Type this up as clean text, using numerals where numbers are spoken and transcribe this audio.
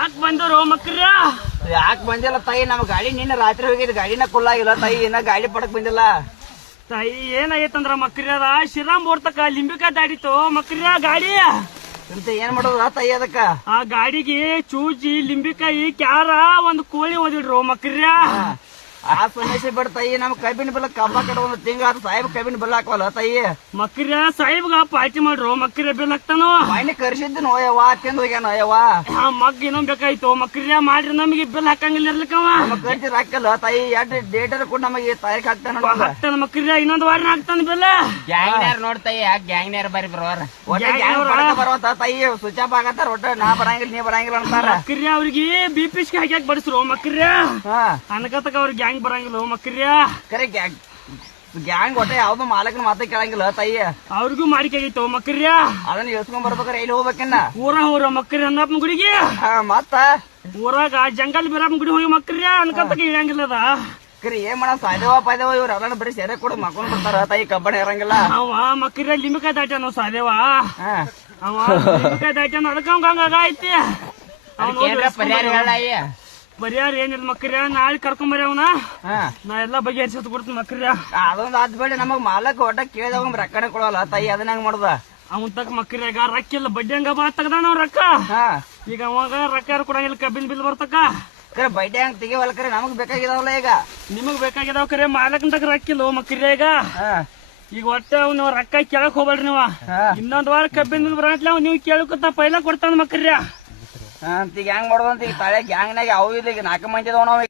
ಯಾಕೆ ಬಂದರೋ ಮಕ್ರ? ಯಾಕೆ ಬಂದಿಲ್ಲ ತಾಯಿ? ನಮ್ ಗಾಡಿ ನಿನ್ನ ರಾತ್ರಿ ಹೋಗಿದ್ ಗಾಡಿನ ಕುಲ್ಲಾಗಿಲ್ಲ ತಾಯಿ, ಇನ್ನ ಗಾಡಿ ಪಡಕ್ ಬಂದಿಲ್ಲ ತಾಯಿ. ಏನಾಗೈತಂದ್ರ ಮಕ್ರ ಶಿರಾಮ್ ಓಡ್ತಕ ಲಿಂಬಿಕಾಯಿ ದಾಡಿತು ಮಕ್ರ ಗಾಡಿ. ಅಂತ ಏನ್ ಮಾಡೋದು ತಾಯಿ? ಅದಕ್ಕ ಆ ಗಾಡಿಗೆ ಚೂಜಿ ಲಿಂಬಿಕಾಯಿ ಕ್ಯಾರ ಒಂದ್ ಕೋಳಿ ಓದಿಡ್ರು ಮಕ್ರ. ಆ ಸಮಸ್ಯೆ ಬಿಡ ತಾಯಿ. ನಮ್ ಕಬ್ಬಿನ ಬೆಲ್ಲ ಕಬ್ಬ ಕಡೆ ಒಂದು ತಿಂಗಳ ಸಾಹೇಬ್ ಕಬ್ಬಿನ ಬೆಲ್ಲ ಹಾಕವಲ್ಲ ತಾಯಿ. ಮಕ್ರ ಸಾಹೇಬ್ಗ ಪಾರ್ಟಿ ಮಾಡ್ರು ಮಕ್ರ ಬೆಲ್ಲ ಹಾಕ್ತಾನು. ಮನೆ ಕರ್ಸಿದ್ದು ನೋಯವ್ವ, ತಿಂದು ಹೋಗ್ಯಾನ ನೋಯವ್ವ. ಮಗ್ ಇನ್ನೊಂದ್ ಬೇಕಾಯ್ತು ಮಕ್ರ ಮಾಡ್ರಿ, ನಮಗೆ ಬೆಲ್ಲ ಹಾಕಂಗಿಲ್ಲ ಇರ್ಲಿಕ್ಕವ. ನಮಗ್ ಕರ್ಸಿದ್ ಹಾಕಲ್ಲ ತಾಯಿ. ಎರಡು ಡೇಟರ್ ಕೂಡ ನಮಗೆ ತಾಯಿಗೆ ಹಾಕ್ತಾನ ಹಾಕ್ತಾನ ಮಕ್ರ. ಇನ್ನೊಂದ್ ವಾರ ಹಾಕ್ತಾನ ಬೆಲ್ಲ. ಗ್ಯಾಂಗ್ನಾರ್ ನೋಡ್ತಾಯಿ, ಯಾಕೆ ಗ್ಯಾಂಗ್ನಾರ್ ಬಾರಿ ಬರೋರ್ ಬರುವಂತ ತಾಯಿ. ಸ್ವಿಚ್ ಆಫ್ ಆಗತ್ತಾರ, ಒಟ್ಟ ನಾ ಬರಂಗಿಲ್ಲ ನೀ ಬರಂಗಿಲ್ಲ ಅಂತಾರ. ಮಕ್ರ ಅವ್ರಿಗೆ ಬಿಪಿಸ್ಗೆ ಹಾಕ್ಯಾಕ್ ಬಡಿಸ್ರು ಮಕ್ರ. ಅನ್ಕತಕ ಅವ್ರಿಗೆ ಗ್ಯಾಂಗ್ ಬರಂಗಿಲ್ಲ ಮಕ್ರ. ಕರೆ ಗ್ಯಾಂಗ್ ಒಟ್ಟ ಯಾವ್ದು ಮಾಲಕನ ಮಾತ ಕೇಳಂಗಿಲ್ಲ ತಾಯಿ. ಅವ್ರಿಗೂ ಮಾಡಿಕೆ ಆಗೈತವ ಮಕ್ರ. ಅದನ್ನ ಇಳ್ಸ್ಕೊಂಡ್ ಬರ್ಬೇಕಾರೆ ಎಲ್ಲಿ ಹೋಗ್ಬೇಕನ್ನ? ಊರ ಮಕ್ರ ಅನ್ನಪ್ಪನ ಗುಡಿಗೆ. ಮತ್ತ ಊರಾಗ ಜಂಗಲ್ ಬಿರಪ್ಪನ ಗುಡಿ ಹೋಗಿ ಮಕ್ರ ಅನ್ಕತಕ ಇಳಂಗಿಲ್ಲ ಅದ. ಕರೆ ಏನ್ ಮಾಡ ಸಾದೇವ ಪಾದೇವ ಇವ್ರ ಎಲ್ಲ ಬರೀ ಸೇರೆ ಕೂಡ ಮಕ್ಕೊಂಡ್ ಬರ್ತಾರ ತಾಯಿ. ಕಬ್ಬಣ ಇರಂಗಿಲ್ಲ. ಅವ ಮಕ್ರ ಲಿಂಬಿಕಾಯಿ ದಾಟ್ಯಾನ ಸಾದೇವ. ಅವ ಲಿಂಬಿಕಾಯಿ ದಾಟ್ಯಾನ, ಅದಕ್ಕ ಹಂಗ ಐತಿ. ಪರಿಹಾರ ಹೇಳಯ್ಯ. ಪರಿಹಾರ ಏನಿಲ್ಲ ಮಕ್ರ, ನಾಳೆ ಕರ್ಕೊಂಬರಿ ಅವನ. ನಾ ಎಲ್ಲಾ ಬಗೆಹರಿಸತ್ ಕೊಡ್ತೀನಿ ಮಕ್ರ. ಅದೊಂದ್ ಆದ್ಬೇಡಿ. ನಮಗ್ ಮಾಲಕ್ ಒಟ್ಟ ಕೇಳಿದವಾಗ ರೊಕ್ಕನೆ ಕೊಡಲ್ಲ ತಾಯಿ. ಅದನ್ನ ಹೆಂಗ್ ಮಾಡುದ? ಅವನ್ ತಕ್ಕ ಮಕ್ರ ಈಗ ರೊಕ್ಕ ಇಲ್ಲ, ಬಡ್ಡಿ ಹಂಗ ಬಾ ತೆಗ್ದಾನ ಅವ್ರ ರೊಕ್ಕ. ಈಗ ಅವಾಗ ರೊಕ್ಕ ಯಾರು ಕೊಡಂಗಿಲ್ಲ, ಕಬ್ಬಿನ ಬಿಲ್ ಬರ್ತಕ್ಕ. ಕರೆ ಬಡ್ಡಿ ಹಂಗ್ ತೆಗಿವಲ್ಲ. ಕರೆ ನಮಗ್ ಬೇಕಾಗಿದಾವಲ್ಲ ಈಗ. ನಿಮಗ್ ಬೇಕಾಗಿದಾವ ಕರೆ, ಮಾಲಕನ್ ತಕ್ಕ ರೊಕ್ಕ ಇಲ್ಲ ಮಕ್ರ ಈಗ. ಈಗ ಒಟ್ಟ ಅವ್ನು ರೊಕ್ಕ ಕೇಳಕ್ ಹೋಗ್ಬೇಡ್ರಿ ನೀವು. ಇನ್ನೊಂದ್ ವಾರ ಕಬ್ಬಿನ ಬಿಲ್ ಬರತ್ಲ ನೀವು ಕೇಳಕತ್ತ ಪೈಲ ಕೊಡ್ತಾನ ಮಕ್ರ. ಈಗ ಹೆಂಗ್ ಮಾಡೋದಂತ? ಈಗ ತಾಳೆ ಗ್ಯಾಂಗ್ನಾಗ ಅವು ಇಲ್ಲ. ಈಗ 4 ಮಂದಿ ಅದಾವ ನಾವು.